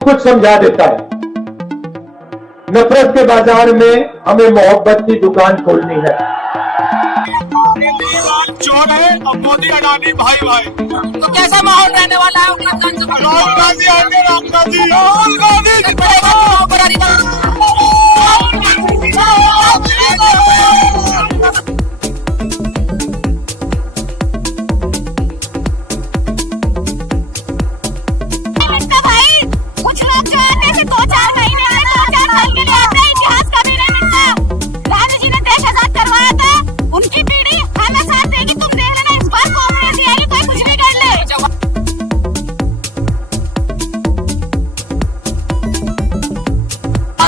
कुछ समझा देता है। नफरत के बाजार में हमें मोहब्बत की दुकान खोलनी है। चोर है और मोदी अडानी भाई भाई। तो कैसा माहौल रहने वाला है राहुल गांधी आएंगे, राहुल गांधी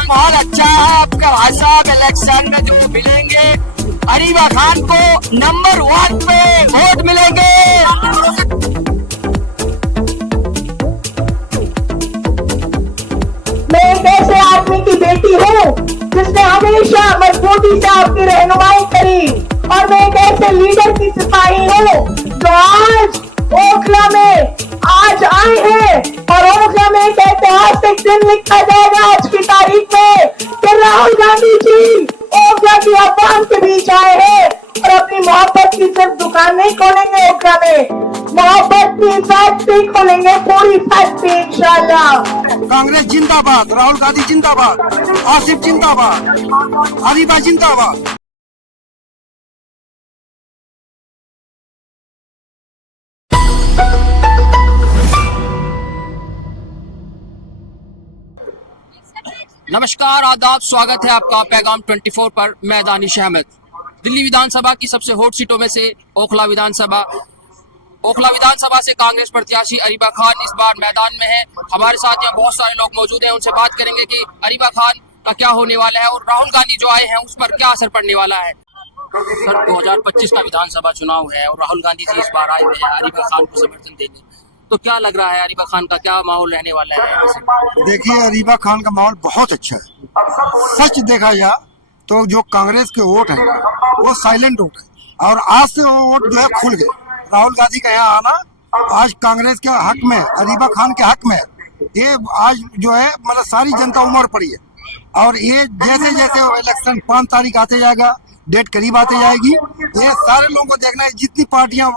बहुत अच्छा है आपका भाई साहब। इलेक्शन में जो मिलेंगे अरीबा खान को नंबर 1 पे वोट मिलेंगे। मैं एक ऐसे आदमी की बेटी हूँ जिसने हमेशा मजबूती से आपकी रहनुमाई करी, और मैं एक ऐसे लीडर की सिपाही हूँ जो आज ओखला में आज आए हैं, और ओखला में एक ऐतिहासिक दिन लिखा जाएगा आज की तारीख में कि राहुल गांधी जी ओखला की आवाम के बीच आए हैं और अपनी मोहब्बत की सिर्फ दुकान नहीं खोलेंगे, ओखला में मोहब्बत की फैक्ट्री खोलेंगे, पूरी फैक्ट्री इंशाल्लाह। कांग्रेस जिंदाबाद, राहुल गांधी जिंदाबाद, आसिफ जिंदाबाद, अरीबा जिंदाबाद। नमस्कार, आदाब, स्वागत है आपका पैगाम 24 पर। मैं दानिश अहमद। दिल्ली विधानसभा की सबसे हॉट सीटों में से ओखला विधानसभा से कांग्रेस प्रत्याशी अरीबा खान इस बार मैदान में है। हमारे साथ यहाँ बहुत सारे लोग मौजूद हैं, उनसे बात करेंगे कि अरीबा खान का क्या होने वाला है और राहुल गांधी जो आए हैं उस पर क्या असर पड़ने वाला है। सर, 2025 का विधानसभा चुनाव है और राहुल गांधी जी इस बार आए हुए हैं अरीबा खान को समर्थन देने, तो क्या लग रहा है अरीबा खान का क्या माहौल रहने वाला है? देखिए, अरीबा खान का माहौल बहुत अच्छा है। सच देखा जाए तो जो कांग्रेस के वोट है वो साइलेंट वोट है, और आज से वो वोट जो है खुल गए। राहुल गांधी का यहाँ आना आज कांग्रेस के हक में, अरीबा खान के हक में, ये आज जो है मतलब सारी जनता उमड़ पड़ी है। और ये जैसे जैसे इलेक्शन 5 तारीख आते जाएगा, डेट करीब आते जाएगी, ये सारे लोगों को देखना है, जितनी पार्टियां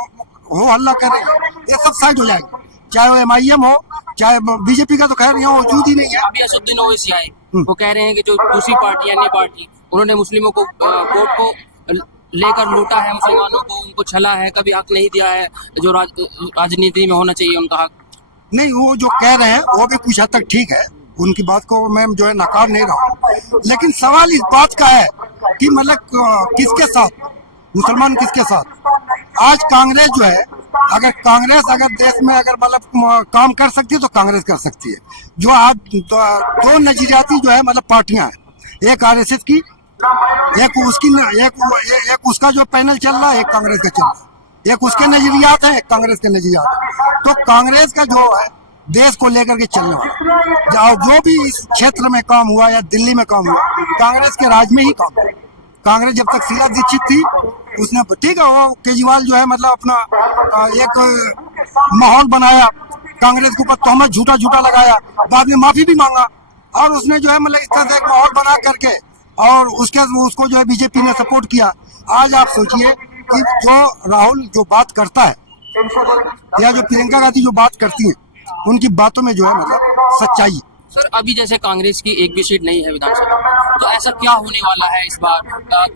हो हल्ला कर रही है ये सब साइड हो जाएगी, चाहे वो MIM हो चाहे बीजेपी का तो खैर यहाँ वजूद ही नहीं है। अभी असदुद्दीन ओवैसी आए, वो कह रहे हैं कि जो दूसरी पार्टी अन्य पार्टी उन्होंने मुस्लिमों को वोट को लेकर लूटा है, मुसलमानों को उनको छला है, कभी हक नहीं दिया है जो राजनीति में होना चाहिए उनका हक। नहीं, वो जो कह रहे हैं वो भी कुछ हद तक ठीक है, उनकी बात को मैं जो है नकार नहीं रहा हूँ, लेकिन सवाल इस बात का है कि मतलब किसके साथ, मुसलमान किसके साथ। आज कांग्रेस जो है, अगर देश में अगर मतलब काम कर सकती है तो कांग्रेस कर सकती है। जो आज दो नजरियाती जो है मतलब पार्टियां हैं, एक RSS की, एक उसका जो पैनल चल रहा है, एक कांग्रेस का चल रहा है, एक उसके नजरियात है, एक कांग्रेस के नजरियात है। तो कांग्रेस का जो है देश को लेकर के चलने वाला, जो भी इस क्षेत्र में काम हुआ या दिल्ली में काम हुआ, कांग्रेस के राज में ही काम हुआ। कांग्रेस जब तक शीला दीक्षित थी उसने ठीक है, वो केजरीवाल जो है मतलब अपना एक माहौल बनाया, कांग्रेस के ऊपर तोहमत झूठा लगाया, बाद में माफी भी मांगा, और उसने जो है मतलब इस तरह से एक माहौल बना करके और उसको जो है बीजेपी ने सपोर्ट किया। आज आप सोचिए कि जो राहुल जो बात करता है या जो प्रियंका गांधी जो बात करती है, उनकी बातों में जो है मतलब सच्चाई। सर, अभी जैसे कांग्रेस की एक भी सीट नहीं है विधानसभा में, तो ऐसा क्या होने वाला है इस बार?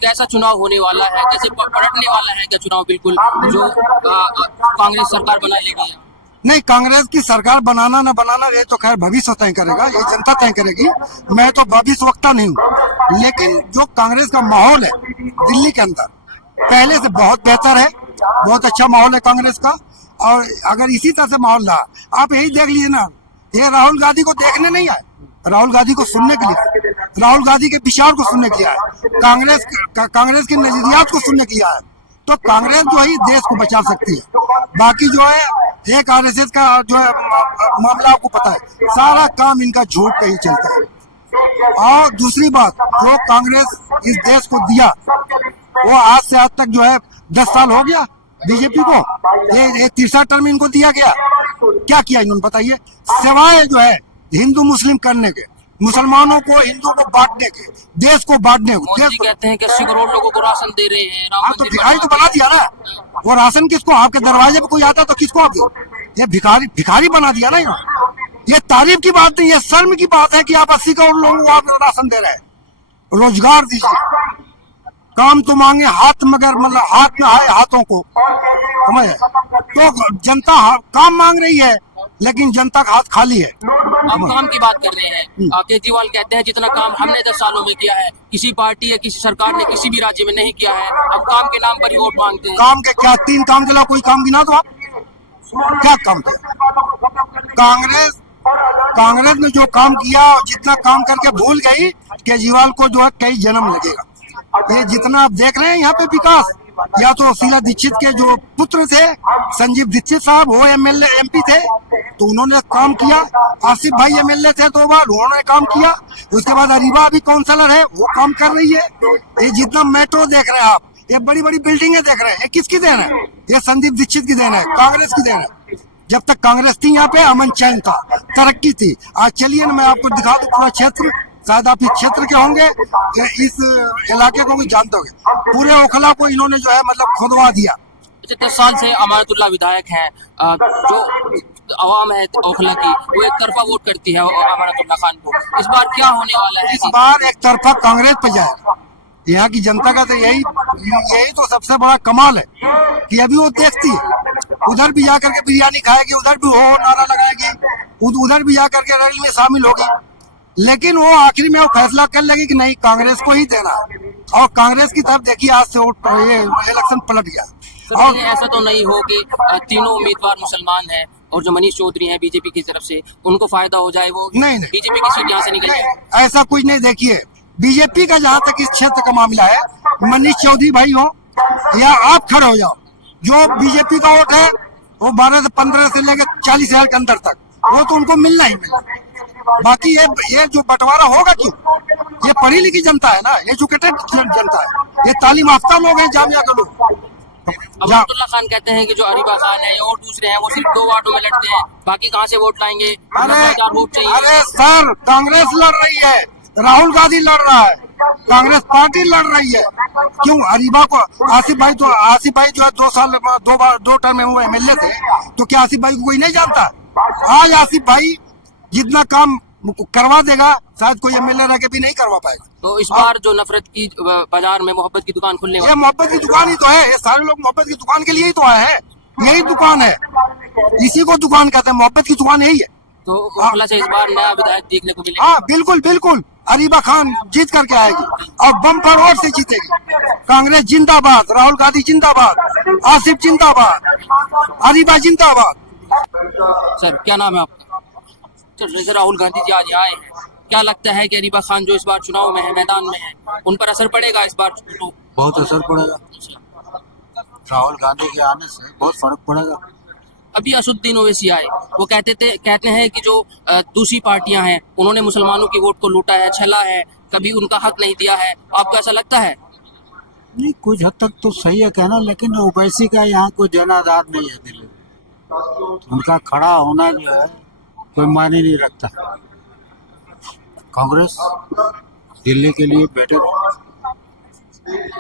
कैसा चुनाव होने वाला है? कैसे पलटने वाला है क्या चुनाव बिल्कुल जो कांग्रेस सरकार बना लेगी? नहीं, कांग्रेस की सरकार बनाना ना बनाना ये तो खैर भविष्य तय करेगा, ये जनता तय करेगी। मैं तो भविष्यवक्ता नहीं हूँ, लेकिन जो कांग्रेस का माहौल है दिल्ली के अंदर पहले से बहुत बेहतर है, बहुत अच्छा माहौल है कांग्रेस का। और अगर इसी तरह से माहौल रहा, आप यही देख लीजिए ना, ये राहुल गांधी को देखने नहीं आए, राहुल गांधी को सुनने के लिए, राहुल गांधी के विचार को सुनने के लिए आए, कांग्रेस के नजरियात को सुनने के लिए आए। तो कांग्रेस जो है देश को बचा सकती है। बाकी जो है एक RSS का जो है मामला आपको पता है, सारा काम इनका झूठ पे ही चलता है। और दूसरी बात, जो कांग्रेस इस देश को दिया वो आज से आज तक जो है 10 साल हो गया बीजेपी को, ये तीसरा टर्म इनको दिया गया, क्या किया इन्होंने बताइए? सेवाएं जो है हिंदू मुस्लिम करने के, मुसलमानों को हिंदू को बांटने के, देश को बांटने को। मोदी जी कहते हैं कि 80 करोड़ लोगों को राशन दे रहे हैं, राम हाँ, तो मंदिर भिखारी तो बना दिया ना। वो राशन किसको, आपके दरवाजे पे कोई आता तो किसको आप दो? ये भिखारी बना दिया ना इन्होंने। ये तारीफ की बात नहीं है, शर्म की बात है कि आप 80 करोड़ लोगों को आप राशन दे रहे हैं। रोजगार दीजिए, काम तो मांगे हाथ, मगर मतलब हाथ में आए हाथों को, समझ? तो जनता काम मांग रही है, लेकिन जनता का हाथ खाली है। अब काम की बात कर रहे हैं। केजरीवाल कहते हैं जितना काम हमने 10 सालों में किया है, किसी पार्टी या किसी सरकार ने किसी भी राज्य में नहीं किया है। अब काम के नाम पर ही वोट मांगते हैं। काम के क्या 3 काम चला, कोई काम गिना दो आप, क्या काम किया? कांग्रेस ने जो काम किया, जितना काम करके भूल गई, केजरीवाल को जो है कई जन्म लगेगा। ये जितना आप देख रहे हैं यहाँ पे विकास, या तो शीला दीक्षित के जो पुत्र थे संजीव दीक्षित साहब, वो एमएलए एमपी थे तो उन्होंने काम किया। आसिफ भाई एमएलए थे 2 बार, उन्होंने काम किया। उसके बाद अरीबा अभी काउंसलर है, वो काम कर रही है। ये जितना मेट्रो देख रहे हैं आप, ये बड़ी बड़ी बिल्डिंगें देख रहे हैं, ये किसकी देन है? ये संदीप दीक्षित की देन है, कांग्रेस की देन है। जब तक कांग्रेस थी यहाँ पे अमन चैन था, तरक्की थी। आज चलिए ना, मैं आपको दिखा दूं पूरा क्षेत्र, शायद आप इस क्षेत्र के होंगे, इस इलाके को भी जानते होंगे। पूरे ओखला को इन्होंने जो है मतलब खुदवा दिया। 10 साल से अमानतुल्लाह विधायक हैं। जो आवाम है ओखला की, वो एक तरफा वोट करती है अमानतुल्लाह खान को। इस बार क्या होने वाला है? इस बार एक तरफा कांग्रेस पे जाएगा। यहाँ की जनता का तो यही तो सबसे बड़ा कमाल है कि अभी वो देखती है, उधर भी जाकर के बिरयानी खाएगी, उधर भी हो नारा लगाएगी, उधर भी जाकर के रैली में शामिल होगी, लेकिन वो आखिरी में वो फैसला कर लेगी कि नहीं, कांग्रेस को ही देना है। और कांग्रेस की तरफ देखिए, आज से ये इलेक्शन पलट गया। और ऐसा तो नहीं हो कि तीनों उम्मीदवार मुसलमान हैं और जो मनीष चौधरी हैं बीजेपी की तरफ से, उनको फायदा हो जाए, वो नहीं बीजेपी की सीट यहाँ से निकल जाए। ऐसा कुछ नहीं। देखिए, बीजेपी का जहाँ तक इस क्षेत्र का मामला है, मनीष चौधरी भाई हो या आप खड़े हो जाओ, जो बीजेपी का वोट है वो 12 से 15 से लेकर 40 हजार के अंदर तक, वो तो उनको मिलना ही मिलना। बाकी ये जो बंटवारा होगा क्यों? ये पढ़ी लिखी जनता है ना, एजुकेटेड जनता है, ये तालीम याफ्ता लोग हैं, जामिया के लोग। अब्दुल्ला खान कहते हैं कि जो अरीबा खान है और दूसरे हैं, वो सिर्फ 2 वार्डों में लड़ते हैं, बाकी कहाँ से वोट लाएंगे? 90,000 वोट चाहिए। अरे सर, कांग्रेस लड़ रही है, राहुल गांधी लड़ रहा है, कांग्रेस पार्टी लड़ रही है। क्यों अरीबा को? आसिफ भाई जो है 2 टर्म में वो एमएलए थे, तो क्या आसिफ भाई को कोई नहीं जानता? आज आसिफ भाई जितना काम करवा देगा, शायद कोई एमएलए रह के भी नहीं करवा पाएगा। तो इस बार जो नफरत की बाजार में मोहब्बत की दुकान खुलने वाली, ये मोहब्बत की दुकान ही तो है। ये सारे लोग मोहब्बत की दुकान के लिए ही तो आए हैं। यही दुकान है, इसी को दुकान कहते हैं, मोहब्बत की दुकान यही है। तो ओखला से इस बार नया विधायक देखने को मिलेगा। हाँ बिल्कुल बिल्कुल, अरीबा खान जीत करके आएगी और बम्पर वोट से जीतेगी। कांग्रेस जिंदाबाद, राहुल गांधी जिंदाबाद, आसिफ जिंदाबाद, अरीबा जिंदाबाद। सर क्या नाम है आपका? सर जैसे राहुल गांधी जी आज आए हैं, क्या लगता है कि अरीबा खान जो इस बार चुनाव में है, मैदान में है, उन पर असर पड़ेगा इस बार? तो बहुत असर पड़ेगा, राहुल गांधी के आने से बहुत फर्क पड़ेगा। अभी असुद्दीन ओवैसी आए, वो कहते हैं कि जो दूसरी पार्टियां हैं, उन्होंने मुसलमानों की वोट को लूटा है, छला है, कभी उनका हक नहीं दिया है। आपको ऐसा लगता है? नहीं, कुछ हद तक तो सही है कहना, लेकिन ओवैसी का यहाँ कोई जनाधार नहीं है दिल्ली में। उनका खड़ा होना जो है कोई मायने नहीं रखता। कांग्रेस दिल्ली के लिए बेटर है।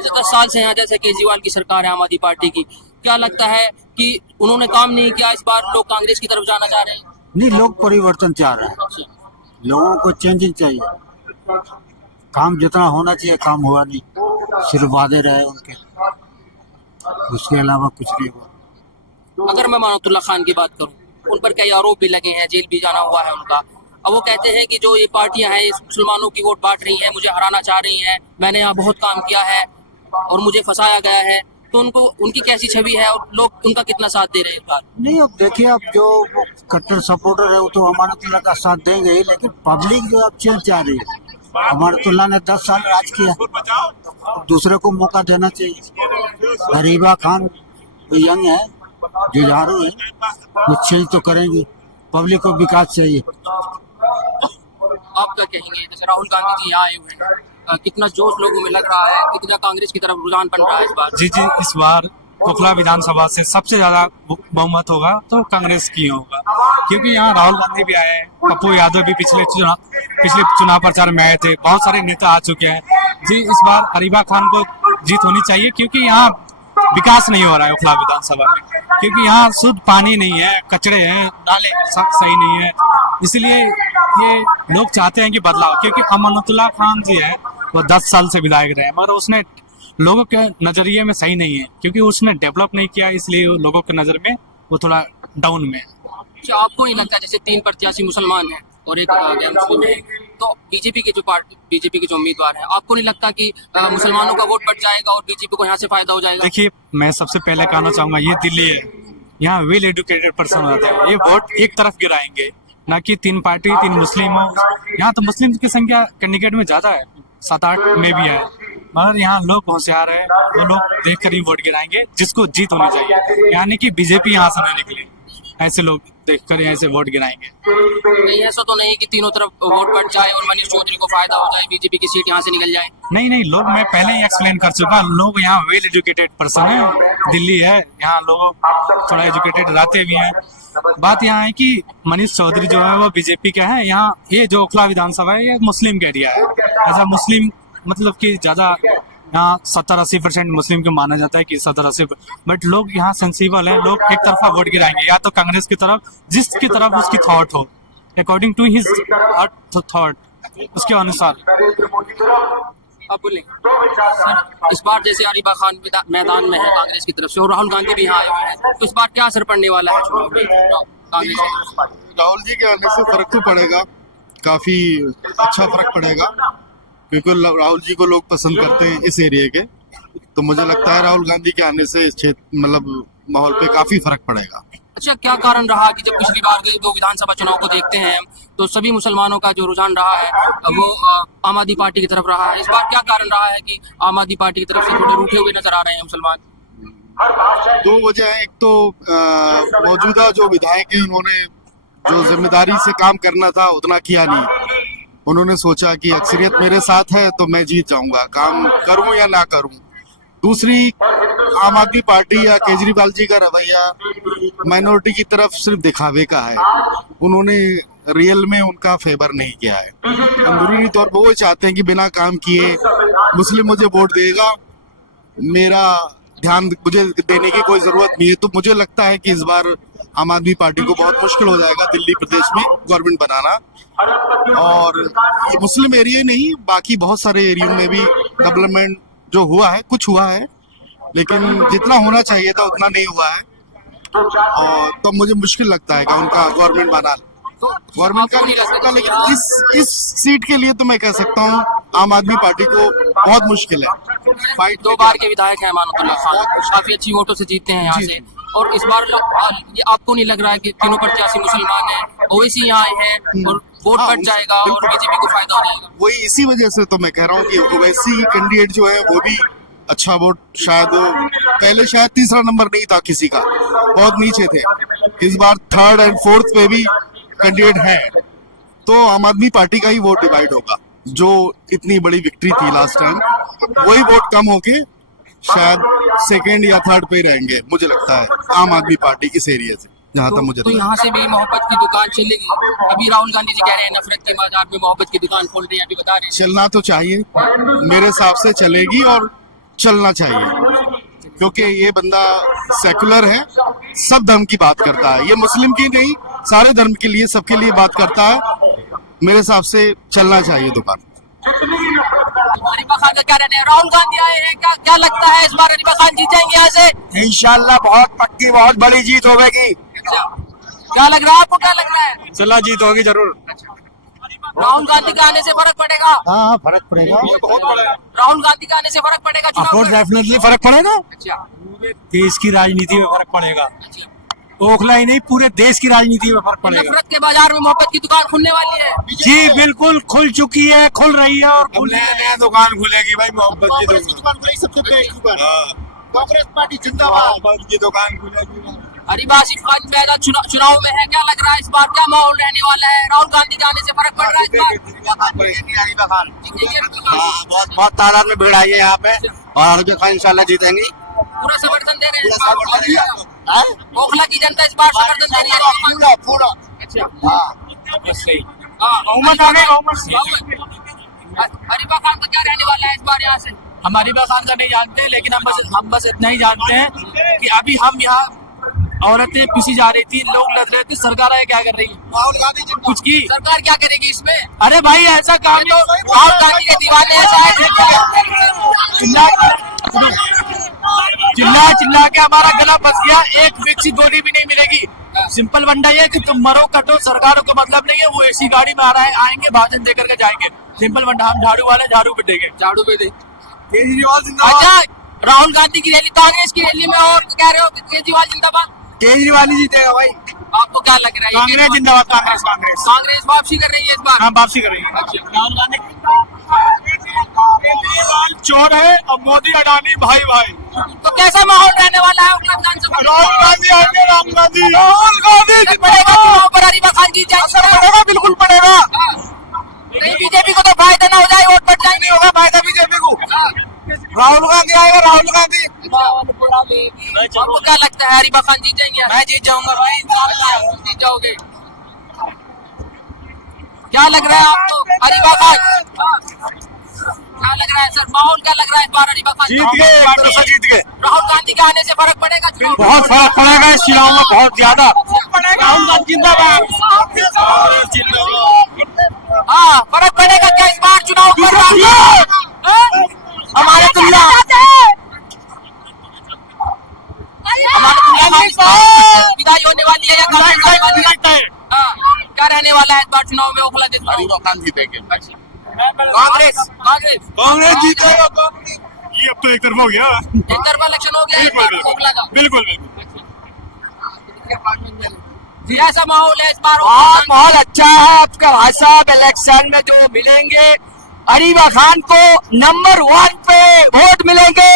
10 साल से यहाँ जैसे केजरीवाल की सरकार है, आम आदमी पार्टी की, क्या लगता है कि उन्होंने काम नहीं किया, इस बार लोग कांग्रेस की तरफ जाना चाह रहे हैं? नहीं, लोग परिवर्तन चाह रहे हैं, लोगों को चेंजिंग चाहिए। काम जितना होना चाहिए काम हुआ नहीं, सिर्फ वादे रहे उनके, उसके अलावा कुछ नहीं हुआ। अगर मैं अमानतुल्लाह खान की बात करूं, उन पर कई आरोप भी लगे हैं, जेल भी जाना हुआ है उनका। अब वो कहते हैं कि जो ये पार्टियां हैं, इस मुसलमानों की वोट बांट रही हैं, मुझे हराना चाह रही हैं, मैंने यहाँ बहुत काम किया है और मुझे फंसाया गया है। तो उनकी कैसी छवि है और लोग उनका कितना साथ दे रहे हैं इस बार? नहीं, अब देखिए, अब जो कट्टर सपोर्टर है वो तो अमानतुल्लाह का साथ देंगे ही, लेकिन पब्लिक जो अब चेंज चाह रही है। अमानतुल्लाह ने 10 साल राज किया, दूसरे को मौका देना चाहिए। अरीबा खान यंग है, जुझारू है, कुछ चेंज तो करेंगे, पब्लिक को विकास चाहिए। आप क्या कहेंगे? जैसे राहुल गांधी जी आए हुए हैं, कितना जोश लोगों में लग रहा है, कितना कांग्रेस की तरफ रुझान बन रहा है इस बार? जी, इस बार ओखला विधानसभा से सबसे ज्यादा बहुमत होगा तो कांग्रेस की होगा, क्योंकि यहाँ राहुल गांधी भी आए हैं, पप्पू यादव भी पिछले चुनाव प्रचार में आए थे, बहुत सारे नेता आ चुके हैं जी। इस बार अरीबा खान को जीत होनी चाहिए, क्योंकि यहाँ विकास नहीं हो रहा है उखला विधानसभा में, क्योंकि यहाँ शुद्ध पानी नहीं है, कचरे हैं, नाले सही नहीं है। इसलिए ये लोग चाहते हैं कि बदलाव, क्योंकि अमानतुल्लाह खान जी है वो 10 साल से विधायक रहे, मगर उसने लोगों के नजरिए में सही नहीं है, क्योंकि उसने डेवलप नहीं किया, इसलिए लोगों के नजर में वो थोड़ा डाउन में है। अच्छा, आपको नहीं लगता जैसे 3 प्रत्याशी मुसलमान हैं और एक गैर मुस्लिम है, तो बीजेपी के जो उम्मीदवार हैं, आपको नहीं लगता कि मुसलमानों का वोट बढ़ जाएगा और बीजेपी को यहाँ से फायदा हो जाएगा? देखिए, मैं सबसे पहले कहना चाहूंगा, ये दिल्ली है, यहाँ वेल एजुकेटेड पर्सन होते हैं, ये वोट एक तरफ गिराएंगे, ना कि 3 पार्टी 3 मुस्लिम हो। यहाँ तो मुस्लिम की संख्या कैंडिडेट में ज्यादा है, 7-8 में भी है, मगर यहाँ लोग होशियार है, वो लोग देख कर ही वोट गिराएंगे जिसको जीत होनी चाहिए, यानी कि बीजेपी यहाँ से न निकले, ऐसे लोग देखकर यहाँ से वोट गिराएंगे। नहीं, ऐसा तो नहीं कि तीनों तरफ वोट बढ़ जाए और मनीष चौधरी को फायदा हो जाए, बीजेपी की सीट यहाँ से निकल जाए। नहीं, लोग, मैं पहले ही एक्सप्लेन कर चुका, लोग यहाँ वेल एजुकेटेड पर्सन है, दिल्ली है, यहाँ लोग थोड़ा एजुकेटेड रहते भी हैं। बात यहाँ है कि मनीष चौधरी जो है वो बीजेपी का है, यहाँ ये जो उखला विधानसभा है ये मुस्लिम का एरिया है, ऐसा मुस्लिम मतलब कि ज्यादा यहाँ 70-80% मुस्लिम को माना जाता है कि 70-80, बट लोग यहाँ सेंसिबल हैं, लोग एक तरफा वोट गिराएंगे, या तो कांग्रेस की तरफ, जिसकी तरफ उसकी थॉट हो, अकॉर्डिंग टू हिज थॉट, उसके अनुसार। आप बोलें सर, इस बार जैसे अरीबा खान मैदान में है कांग्रेस की तरफ से और राहुल गांधी भी यहाँ आए हुए हैं, तो इस बार क्या असर पड़ने वाला है चुनाव में कांग्रेस से? राहुल जी के आने से फर्क तो पड़ेगा, काफी अच्छा फर्क पड़ेगा, क्योंकि राहुल जी को लोग पसंद करते हैं इस एरिया के, तो मुझे लगता है राहुल गांधी के आने से इस क्षेत्र मतलब माहौल पे काफी फर्क पड़ेगा। अच्छा, क्या कारण रहा कि जब पिछली बार के 2 विधानसभा चुनाव को देखते हैं हम, तो सभी मुसलमानों का जो रुझान रहा है वो आम आदमी पार्टी की तरफ रहा है, इस बार क्या कारण रहा है कि आम आदमी पार्टी की तरफ से थोड़े रूठे हुए नजर आ रहे हैं मुसलमान? 2 वजह है, एक तो मौजूदा जो विधायक हैं उन्होंने जो जिम्मेदारी से काम करना था उतना किया नहीं, उन्होंने सोचा कि अक्सरियत मेरे साथ है तो मैं जीत जाऊंगा, काम करूं या ना करूं। दूसरी, आम आदमी पार्टी या केजरीवाल जी का रवैया माइनॉरिटी की तरफ सिर्फ दिखावे का है, उन्होंने रियल में उनका फेवर नहीं किया है। अंदरूनी तौर पर वो चाहते हैं कि बिना काम किए मुस्लिम मुझे वोट देगा, मेरा ध्यान मुझे देने की कोई जरूरत नहीं है। तो मुझे लगता है कि इस बार आम आदमी पार्टी को बहुत मुश्किल हो जाएगा दिल्ली प्रदेश में गवर्नमेंट बनाना, और ये मुस्लिम एरिया नहीं, बाकी बहुत सारे एरिया में भी डेवलपमेंट जो हुआ है, कुछ हुआ है, लेकिन जितना होना चाहिए था उतना नहीं हुआ है, और तो मुझे मुश्किल लगता है कि उनका गवर्नमेंट बनाना, गवर्नमेंट का नहीं लग सकता। लेकिन इस सीट के लिए तो मैं कह सकता हूँ आम आदमी पार्टी को बहुत मुश्किल है फाइट। 2 बार के विधायक हैं अमानतुल्लाह खान, काफी अच्छी वोटों से जीतते हैं यहाँ से, और इस बार ये आपको नहीं लग रहा है कि तीनों प्रत्याशी मुसलमान हैं, ओवैसी यहाँ आए हैं और वोट बढ़ जाएगा और बीजेपी को फायदा हो जाएगा? वही इसी वजह से तो मैं कह रहा हूँ कि ओवैसी कैंडिडेट जो है वो भी अच्छा वोट, शायद पहले शायद 3रा नंबर नहीं था किसी का, बहुत नीचे थे, इस बार 3rd और 4th पे भी कैंडिडेट है, तो आम आदमी पार्टी का ही वोट डिवाइड होगा। जो इतनी बड़ी विक्ट्री थी लास्ट टाइम, वही वोट कम होके शायद 2nd या 3rd पे रहेंगे, मुझे लगता है आम आदमी पार्टी इस एरिया से, जहाँ तक मुझे तो यहाँ से भी मोहब्बत की दुकान चलेगी? अभी राहुल गांधी जी कह रहे हैं नफरत के बाजार में मोहब्बत की दुकान खोल रहे हैं, अभी बता रहे हैं। चलना तो चाहिए, मेरे हिसाब से चलेगी और चलना चाहिए, क्योंकि ये बंदा सेकुलर है, सब धर्म की बात करता है, ये मुस्लिम की नहीं सारे धर्म के लिए, सबके लिए बात करता है, मेरे हिसाब से चलना चाहिए दुकान। अरीबा खान का क्या रहने हैं? राहुल गांधी आए हैं, क्या लगता है इस बार अरीबा खान जीत जाएंगे यहाँ से? इंशाल्लाह बहुत पक्की, बहुत बड़ी जीत होगी। अच्छा, क्या लग रहा है आपको, क्या लग रहा है? चला जीत होगी जरूर। राहुल गांधी के आने से फर्क पड़ेगा? हाँ, फर्क पड़ेगा, बहुत पड़ेगा। राहुल गांधी के आने से फर्क पड़ेगा चुनाव में? डेफिनेटली फर्क पड़ेगा, अच्छा, देश की राजनीति में फर्क पड़ेगा, अच्छा। ओखला ही नहीं पूरे देश की राजनीति में फर्क पड़ेगा। नफरत के बाजार में मोहब्बत की दुकान खुलने वाली है? जी बिल्कुल, खुल चुकी है, खुल रही है, और नया दुकान खुलेगी भाई, मोहब्बत की दुकान, सबसे बेस्ट दुकान, कांग्रेस पार्टी जिंदाबाद की दुकान खुलेगी। अरीबा आसिफ खान पैदा चुनाव में है, क्या लग रहा है इस बार क्या माहौल रहने वाला है? राहुल गांधी के आने से फर्क पड़ रहा है इस बार? बहुत तादाद में भीड़ आई है यहाँ पे, और अरीबा खान इंशाल्लाह जीतेंगे। पूरा समर्थन दे रहे हैं? ओखला की जनता इस बार समर्थन दे रही है? पूरा अच्छा बस सही बहुमत आ गए अरीबा खान का क्या रहने वाला है इस बार यहाँ से? हम अरीबा खान का नहीं जानते, लेकिन हम बस इतना ही जानते हैं कि अभी हम यहाँ औरतें पीछी जा रही थी, लोग लड़ रहे थे, सरकार है क्या कर रही है? राहुल गांधी कुछ की सरकार क्या करेगी इसमें? अरे भाई ऐसा काम तो राहुल गांधी के दीवाने ऐसा है चिल्ला चिल्ला के हमारा गला फंस गया, एक विकसित गोली भी नहीं मिलेगी। सिंपल वंडा ये कि तुम मरो कटो, सरकारों को मतलब नहीं है, वो ऐसी गाड़ी में आ रहा है, आएंगे भाषण दे करके जाएंगे। सिंपल वंडा, हम झाड़ू वाले झाड़ू पिटेंगे, झाड़ू पे दे। केजरीवाल जिंदाबाद। अच्छा राहुल गांधी की रैली, कांग्रेस की रैली में और कह रहे हो केजरीवाल जिंदाबाद? केजरीवाल ही जीतेगा भाई। आपको क्या लग रहा है? कांग्रेस जिंदाबाद, कांग्रेस कांग्रेस कांग्रेस वापसी कर रही है इस बार? हाँ वापसी कर रही है। राहुल गांधी चोर है और मोदी अडानी भाई भाई। तो कैसा माहौल रहने वाला है उगला विधानसभा? राहुल गांधी आएंगे, राहुल गांधी, राहुल गांधी पड़ेगा चुनाव पर अरीबा खान जीत जाएंगे? पड़ेगा, बिल्कुल पड़ेगा। नहीं बीजेपी को तो फायदा ना हो जाए, वोट बढ़ जाए। नहीं होगा फायदा बीजेपी को। राहुल गांधी आएगा, राहुल गांधी। आपको क्या लगता है अरीबा खान जीत जाएंगे? मैं जीत जाऊंगा भाई, जीत जाओगे? क्या लग रहा है आपको अरीबा खान? क्या लग रहा है सर, माहौल क्या लग रहा है इस बार अरीबा खान? जीत गए, एक तरह से जीत गए। राहुल गांधी के आने से फर्क पड़ेगा चुनाव? बहुत फर्क पड़ेगा इस चुनाव में, बहुत ज्यादा। राहुल गांधी जिंदाबाद। हाँ फर्क पड़ेगा क्या इस बार चुनाव पर? हमारे तुल्ला विदाई होने वाली है या कांग्रेस आने वाली है? हाँ, क्या रहने वाला है इस बार चुनाव में ओखला? अरीबा खान जीतेंगे। कांग्रेस कांग्रेस कांग्रेस जीतेगा। ये अब तो एक तरफा हो गया, एक तरफा इलेक्शन हो गया इस बार ओखला का। बिल्कुल। कैसा माहौल है इस बार? माहौल अच्छा है आपका भाई साहब। इलेक्शन में जो मिलेंगे अरीबा खान को नंबर 1 पे वोट मिलेंगे।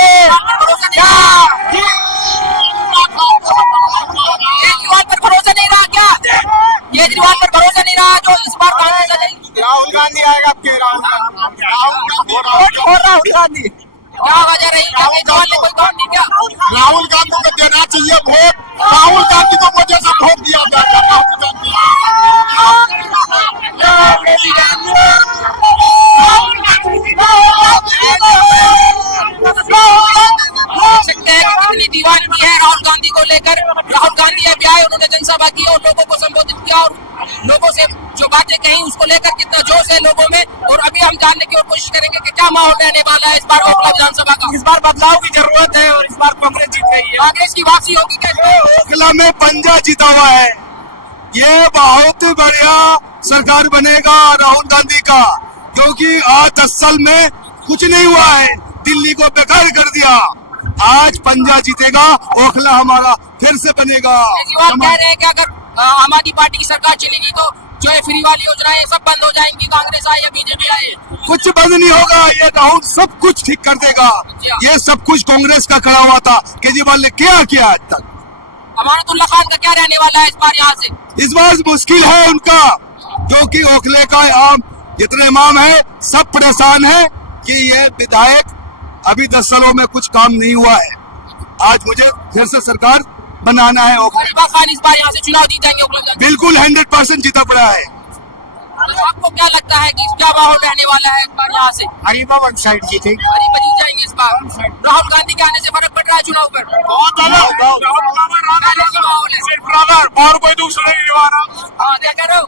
केजरीवाल पर भरोसा नहीं रहा क्या? केजरीवाल पर भरोसा नहीं रहा जो इस बार कांग्रेस आ जाएगी? राहुल गांधी आएगा आपके। राहुल गांधी क्या वजह रही? क्या केजरीवाल ने कोई काम नहीं किया? राहुल गांधी को देना चाहिए वोट। राहुल गांधी को वजह से वोट दिया जाता सकते हैं कि कितनी दीवानगी है राहुल गांधी को लेकर। राहुल गांधी अभी आए, उन्होंने जनसभा की और लोगों को संबोधित किया और लोगों से जो बातें कही उसको लेकर कितना जोश है लोगों में। और अभी हम जानने की कोशिश करेंगे कि क्या माहौल रहने वाला है इस बार ओखला विधानसभा का। इस बार बदलाव की जरूरत है और इस बार कांग्रेस जीत रही है। कांग्रेस की वापसी होगी कैसे? ओखला में पंजा जीता हुआ है, ये बहुत बढ़िया सरकार बनेगा राहुल गांधी का, क्योंकि आज 10 साल में कुछ नहीं हुआ है, दिल्ली को बेकार कर दिया। आज पंजा जीतेगा, ओखला हमारा फिर से बनेगा। केजरीवाल कह रहे हैं कि अगर आम आदमी पार्टी की सरकार चलेगी तो जो ये फ्री वाली योजनाएं सब बंद हो जाएंगी, कांग्रेस आए या बीजेपी आए। कुछ बंद नहीं होगा, ये राहुल सब कुछ ठीक कर देगा। ये सब कुछ कांग्रेस का करा हुआ था, केजरीवाल ने क्या किया आज तक। अमानतुल्लाह खान का क्या रहने वाला है इस बार यहाँ से? इस बार मुश्किल है उनका, क्योंकि ओखले का आम जितने इमाम है सब परेशान है कि ये विधायक अभी 10 सालों में कुछ काम नहीं हुआ है। आज मुझे फिर से सरकार बनाना है। अरीबा खान इस बार यहाँ से चुनाव जीत जाएंगे ओखला? बिल्कुल 100% जीता पड़ा है। आपको क्या लगता है कि क्या माहौल रहने वाला है इस बार यहाँ से? अरीबा वन साइड जीतेगी। अरीबा जीत जाएंगे इस बार। राहुल गांधी के आने से फर्क पड़ रहा है चुनाव पर? बहुत ज्यादा। और कोई दूसरा नहीं आ रहा। हाँ, क्या कह रहे हो?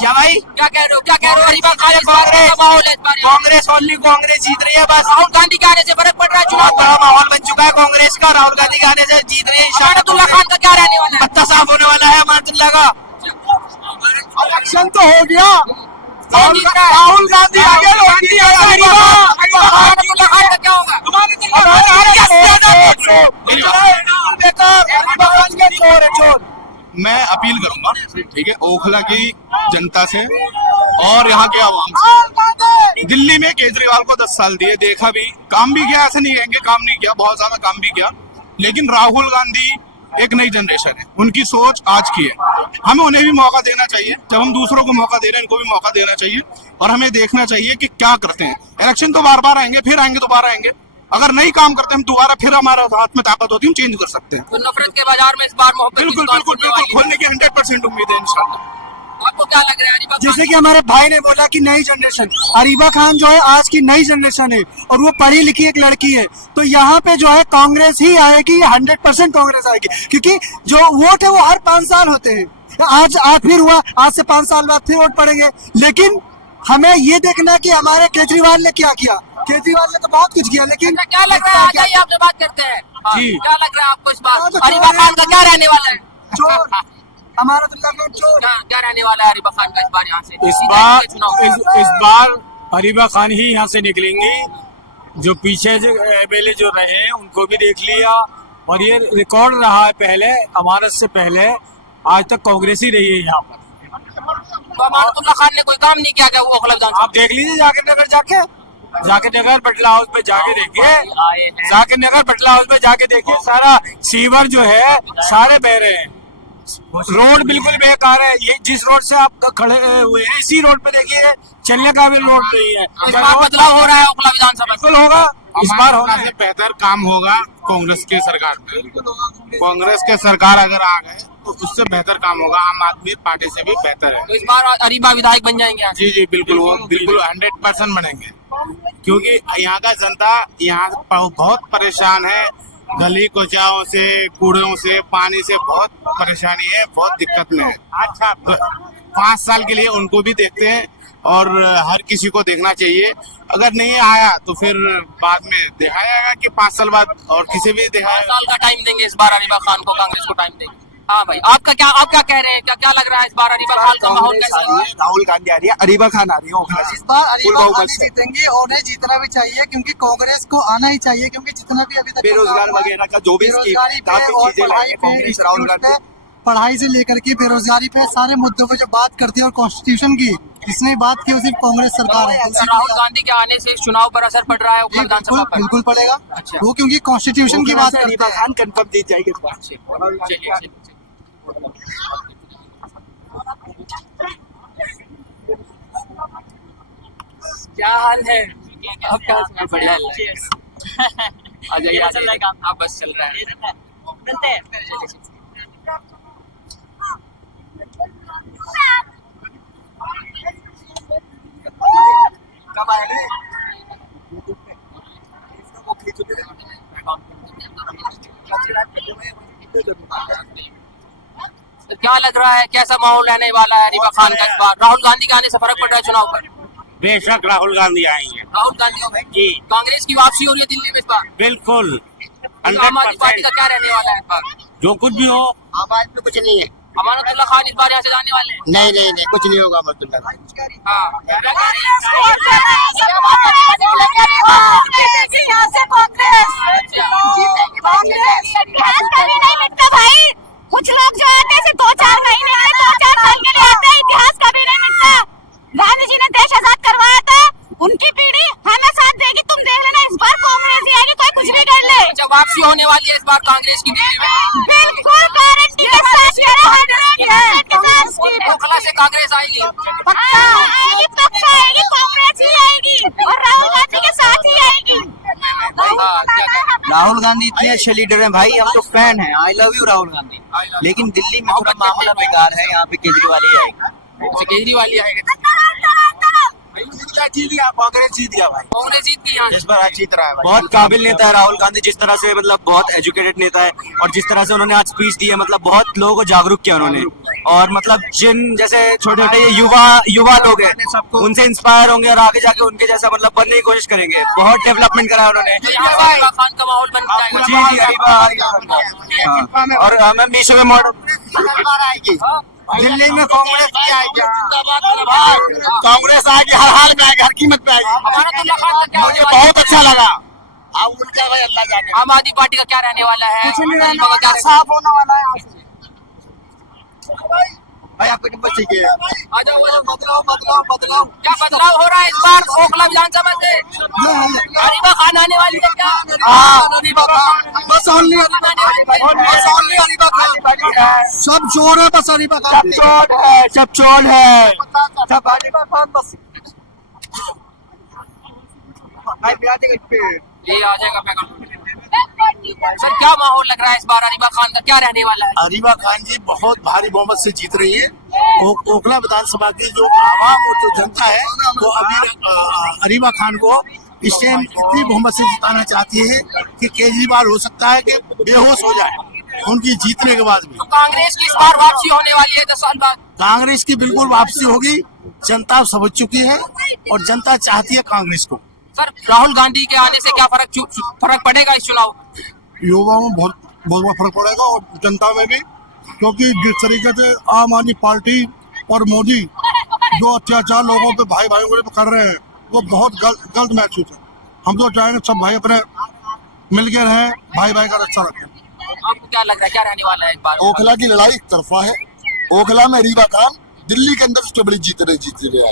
क्या भाई? क्या कह रहे हो? क्या कह रहे हो? अरीबा खान इस बार कैसा माहौल है इस बार यहाँ? कांग्रेस ओनली कांग्रेस जीत रही है बस। राहुल गांधी के आने से फर्क पड़ रहा है चुनाव बहुत पर? बड़ा माहौल बन चुका है कांग्रेस का, राहुल गांधी के आने से जीत रही है। अमानतुल्लाह खान का क्या रहने वाला है? पत्ता साफ होने वाला है अमानतुल्लाह का। इलेक्शन तो हो गया, कौन जीत रहा है? राहुल गांधी आगे, गांधी अमानतुल्लाह खान का क्या होगा? मैं अपील करूंगा, ठीक है, ओखला की जनता से और यहाँ के आवाम से। दिल्ली में केजरीवाल को 10 साल दिए, देखा भी, काम भी किया, ऐसे नहीं कहेंगे काम नहीं किया, बहुत ज्यादा काम भी किया। लेकिन राहुल गांधी एक नई जनरेशन है, उनकी सोच आज की है, हमें उन्हें भी मौका देना चाहिए। जब हम दूसरों को मौका दे रहे हैं, इनको भी मौका देना चाहिए और हमें देखना चाहिए कि क्या करते हैं। इलेक्शन तो बार बार आएंगे, फिर आएंगे, दोबारा आएंगे। अगर नहीं काम करते हम दोबारा, फिर हमारे हाथ में ताकत होती है, हम चेंज कर सकते हैं। तो नफरत के बाजार में इस बार मोहब्बत की बिल्कुल दुकान बिल्कुल खुलने बिल्कुल वाली है। खोलने की 100% उम्मीद है इंशाल्लाह। आपको क्या लग रहा है अरीबा खान? जैसे कि हमारे भाई ने बोला कि नई जनरेशन, अरीबा खान जो है आज की नई जनरेशन है और वो पढ़ी लिखी एक लड़की है, तो यहाँ पे जो है कांग्रेस ही आएगी, 100% कांग्रेस आएगी, क्योंकि जो वोट है वो हर 5 साल होते हैं। आज फिर हुआ, आज से 5 साल बाद फिर वोट पड़ेंगे, लेकिन हमें ये देखना है कि हमारे केजरीवाल ने क्या किया। केजरीवाल ने तो बहुत कुछ किया, लेकिन क्या लग रहा है, आइए आपसे बात करते हैं। जी। क्या लग रहा है आपको इस बार हाँ, तो अरीबा खान का क्या रहने वाला है? चोर, हमारा तो लखनऊ चोर। क्या रहने वाला है अरीबा खान का इस बार यहाँ से? इस बार अरीबा खान ही यहाँ से निकलेंगी। जो पीछे जो एमएलए जो रहे हैं उनको भी देख लिया, और ये रिकॉर्ड रहा है पहले अमानत से पहले आज तक कांग्रेस ही रही है यहाँ पर। तो अमानतुल्लाह खान ने कोई काम नहीं किया क्या? वो ओखला विधानसभा आप देख लीजिए जाके नगर बटला हाउस में जाके देखिए, जाके नगर बटला हाउस में जाके देखिए, सारा सीवर जो है सारे बह रहे हैं, रोड बिल्कुल बेकार है। ये जिस रोड से आप खड़े हुए हैं इसी रोड पे देखिए, चलने का भी रोड नहीं है। इस बार बदलाव हो रहा है ओखला विधानसभा में? बिल्कुल होगा, इस बार होगा। से बेहतर काम होगा कांग्रेस की सरकार में। कांग्रेस के सरकार अगर आ गए तो उससे बेहतर काम होगा, आम आदमी पार्टी से भी बेहतर है। तो इस बार अरीबा विधायक बन जाएंगे यहाँ से? जी जी बिल्कुल, वो बिल्कुल 100% बनेंगे, क्योंकि यहाँ का जनता यहाँ बहुत परेशान है, गली कोचाओं से, कूड़ों से, पानी से बहुत परेशानी है, बहुत दिक्कत में है। अच्छा, 5 साल के लिए उनको भी देखते हैं और हर किसी को देखना चाहिए। अगर नहीं आया तो फिर बाद में देखा जाएगा कि 5 साल बाद और किसी भी देखा 5 साल का टाइम देंगे इस बार अरीबा खान को, कांग्रेस को टाइम देंगे। हाँ भाई, आप क्या कह रहे हैं? क्या लग रहा है इस बार अरीबा खान का माहौल कैसा है? राहुल गांधी आ रही है, अरीबा खान आ रही है। इस बार अरीबा खान ही जीतेंगे और उन्हें जीतना भी चाहिए, क्योंकि कांग्रेस को आना ही चाहिए, क्योंकि जितना भी अभी तक बेरोजगार वगैरह का जो भी बेरोजगारी पे और पढ़ाई से लेकर के बेरोजगारी पे सारे मुद्दों पे जो बात करती है, और कॉन्स्टिट्यूशन की जिसने बात की वो सिर्फ कांग्रेस सरकार है। तो राहुल गांधी के आने से इस चुनाव पर असर पड़ रहा है ओखला विधानसभा पर? बिल्कुल पड़ेगा। अच्छा। वो क्योंकि कॉन्स्टिट्यूशन की बात करते हैं। खान कंफर्म जीत जाएगी इस बार। चलिए। क्या हाल है? अब क्या सुना? बढ़िया आ जाइए, आ जाइए। आप बस चल रहा है, मिलते हैं। कब आएंगे? तो क्या लग रहा है, कैसा माहौल रहने वाला है अरीबा खान का इस बार? राहुल गांधी के आने से फर्क पड़ रहा है चुनाव पर? बेशक राहुल गांधी आएंगे। राहुल गांधी जी। कांग्रेस की वापसी हो रही है दिल्ली में इस बार? बिल्कुल आम आदमी पार्टी का क्या रहने वाला है इस बार? जो कुछ भी हो। आम आदमी कुछ नहीं है। अमानतुल्लाह खान इस बार यहाँ से जाने वाले हैं? नहीं कुछ नहीं होगा। कुछ लोग जो आते हैं 2-4 महीने में, 2-4 साल के लिए आते हैं, इतिहास कभी नहीं मिटता। गांधी जी ने देश आजाद करवाया था, उनकी पीढ़ी हमें साथ देगी। तुम देख लेना, इस बार कांग्रेस ही आएगी, कोई कुछ भी कर ले। जब वापसी होने वाली है इस बार कांग्रेस की दिल्ली में? बिल्कुल गारंटी के साथ ओखला से कांग्रेस आएगी? पक्का आएगी, कांग्रेस ही आएगी और राहुल गांधी के साथ ही आएगी। राहुल गांधी इतने अच्छे लीडर हैं भाई, हम तो फैन हैं। I love you Rahul Gandhi. लेकिन दिल्ली में थोड़ा मामला बेकार है, यहाँ पे केजरीवाल ही आएगा। अच्छा, केजरीवाल ही आएगा। जीत गया, कांग्रेस जीत गया भाई। कांग्रेस जीत गई यहाँ से। इस बार जीत रहा है भाई। बहुत काबिल नेता है राहुल गांधी, जिस तरह से मतलब बहुत एजुकेटेड नेता है, और जिस तरह से उन्होंने आज स्पीच दी है, मतलब बहुत लोगों को जागरूक किया उन्होंने। और मतलब जिन जैसे छोटे छोटे ये युवा लोग हैं, उनसे इंस्पायर होंगे और आगे जाके उनके जैसा मतलब बनने की कोशिश करेंगे। बहुत डेवलपमेंट करा है उन्होंने। तो यहाँ से अरीबा खान का माहौल बन जाएगा? जी अरीबा। और मैं मीशो में मॉडल दिल्ली में कांग्रेस की आएगी। कांग्रेस आएगी, हर हाल में आएगी, हर कीमत पे आएगी। अमानतुल्लाह खान का क्या मुझे होने वाला है? बहुत अच्छा लगा। अब उनका भाई अल्लाह जाने। आम आदमी पार्टी का क्या रहने वाला है? कुछ नहीं अरीबा का क्या रहना, साफ होने वाला है। भाई आपको नंबर चाहिए? आ जाओ, बदलाव। क्या बदलाव हो रहा है इस बार ओखला विधानसभा से? अरीबा खान आने वाली है क्या? बस ओनली अरीबा खान। सब चोर है, बस अरीबा खान। सब चोर है। सब अरीबा खान बस। ये आ जाएगा पैकेट। सर, क्या माहौल लग रहा है इस बार अरीबा खान का क्या रहने वाला है? अरीबा खान जी बहुत भारी बहुमत से जीत रही है ओखला विधानसभा की जो आवाम और जो जनता है वो अभी अरीबा खान को इस टाइम इतनी बहुमत से जिताना चाहती है कि केजरीवाल हो सकता है कि बेहोश हो जाए उनकी जीतने के बाद भी। तो कांग्रेस की इस बार वापसी होने वाली है 10 साल बाद। कांग्रेस की बिल्कुल वापसी होगी, जनता समझ चुकी है और जनता चाहती है कांग्रेस को। सर राहुल गांधी के आने से क्या फर्क पड़ेगा इस चुनाव? युवाओं में बहुत बड़ा फर्क पड़ेगा और जनता में भी, क्योंकि जिस तरीके से आम आदमी पार्टी और मोदी जो अत्याचार लोगों पे भाई भाइयों पे कर रहे हैं वो बहुत गलत महसूस है। हम तो चाहेंगे सब भाई अपने मिलके रहें, भाई भाई का रक्षा रखें। आपको क्या लग रहा है क्या रहने वाला है इस बार? ओखला की लड़ाई एक तरफा है। ओखला में अरीबा खान दिल्ली के अंदर सबसे बड़ी जीत रही है।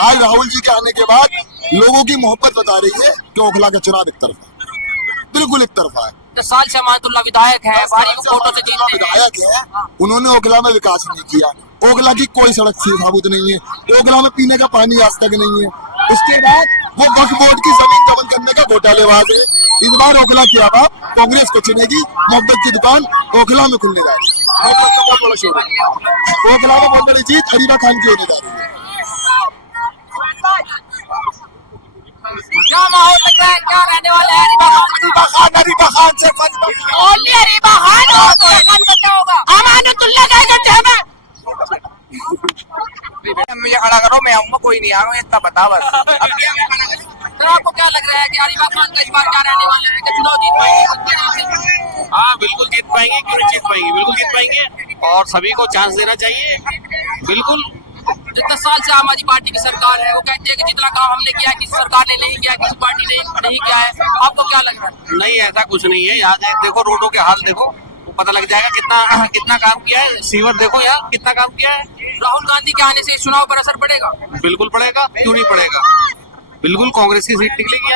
आज राहुल जी के आने के बाद लोगों की मोहब्बत बता रही है कि ओखला का चुनाव एक तरफा, बिल्कुल एक तरफा है। 10 साल से अमानतुल्ला विधायक है, भारी वोटों से जीतते हैं। विधायक है, उन्होंने ओखला में विकास नहीं किया। ओखला की कोई सड़क साबुत नहीं है। ओखला में पीने का पानी आज तक नहीं है। उसके बाद वो वक्फ बोर्ड की जमीन जब्त करने का घोटालेबाज है। इस बार ओखला की आवाज कांग्रेस को चुनेगी। मोहब्बत की दुकान ओखला में खुलने जा रही है। मोहब्बत का बहुत बड़ा शोर है। ओखला में बहुत बड़ी जीत अरीबा खान की होने जा रही है। क्या माहौल लग रहा है, क्या रहने वाला है? अरीबा खान से ओनली अरीबा खान और क्या होगा? अमानतुल्लाह का एजेंट है। मुझे खड़ा करो, मैं आऊंगा, कोई नहीं आ रहा, इतना बता बस। सर आपको क्या लग रहा है कि अरीबा खान का इस बार क्या रहने वाला है? कि चुनाव जीत पाएंगे? हाँ बिल्कुल जीत पाएंगे, क्यों नहीं जीत पाएंगे, बिल्कुल जीत पाएंगे और सभी को चांस देना चाहिए। बिल्कुल। जितने साल से आम आदमी पार्टी की सरकार है वो कहते हैं कि जितना काम हमने किया है किसी सरकार ने नहीं किया, किसी पार्टी ने नहीं किया है। आपको क्या लग रहा है? नहीं, ऐसा कुछ नहीं है। यहाँ देखो, रोडों के हाल देखो, पता लग जाएगा कितना काम किया है। सीवर देखो यहाँ कितना काम किया है। राहुल गांधी के आने से इस चुनाव पर असर पड़ेगा? बिल्कुल पड़ेगा, क्यों नहीं पड़ेगा। बिल्कुल कांग्रेस की सीट निकलेगी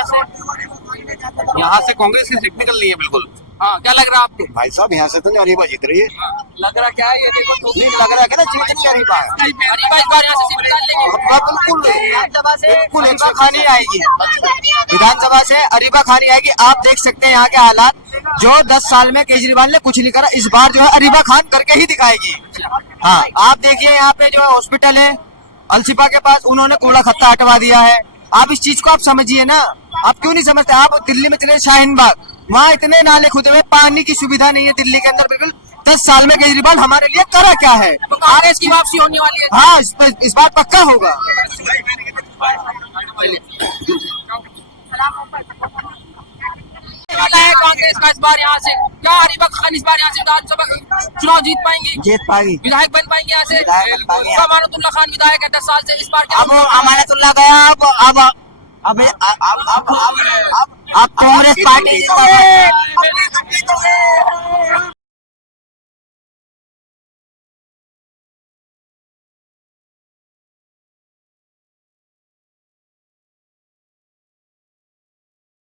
यहाँ से कांग्रेस की सीट निकलनी है बिल्कुल। हाँ, क्या लग रहा है आपको? भाई साहब यहाँ से तो अरीबा जीत रही है। लग रहा क्या है ये देखो तो? नहीं लग रहा है कि ना जीतनी अरीबा है। अरीबा इस बार यहाँ से सीट निकाल लेंगे। बिल्कुल विधानसभा से अरीबा खान ही आएगी। विधानसभा से अरीबा खान ही आएगी। आप देख सकते हैं यहाँ के हालात, जो 10 साल में केजरीवाल ने कुछ नहीं करा, इस बार जो है अरीबा खान करके ही दिखाएगी। हाँ, आप देखिए यहाँ पे जो हॉस्पिटल है अलसिफा के पास, उन्होंने कूड़ा खत्ता हटवा दिया है। आप इस चीज को आप समझिए ना। आप क्यों नहीं समझते? आप दिल्ली में चले शाहीन बाग, वहाँ इतने नाले खुदे हुए, पानी की सुविधा नहीं है दिल्ली के अंदर बिल्कुल। 10 साल में केजरीवाल हमारे लिए करा क्या है? तो कांग्रेस की वापसी होने वाली है। हाँ, इस बार पक्का होगा। वाला है कांग्रेस का इस बार यहाँ से, क्या अरीबा खान इस बार यहाँ से विधानसभा चुनाव जीत पाएंगी? जीत पाएगी, विधायक बन पाएंगे यहाँ से? विधायक बन पाएंगे। अमानतुल्लाह खान विधायक है 10 साल से, इस बार क्या? अब अमानतुल्लाह गया, अब कांग्रेस पार्टी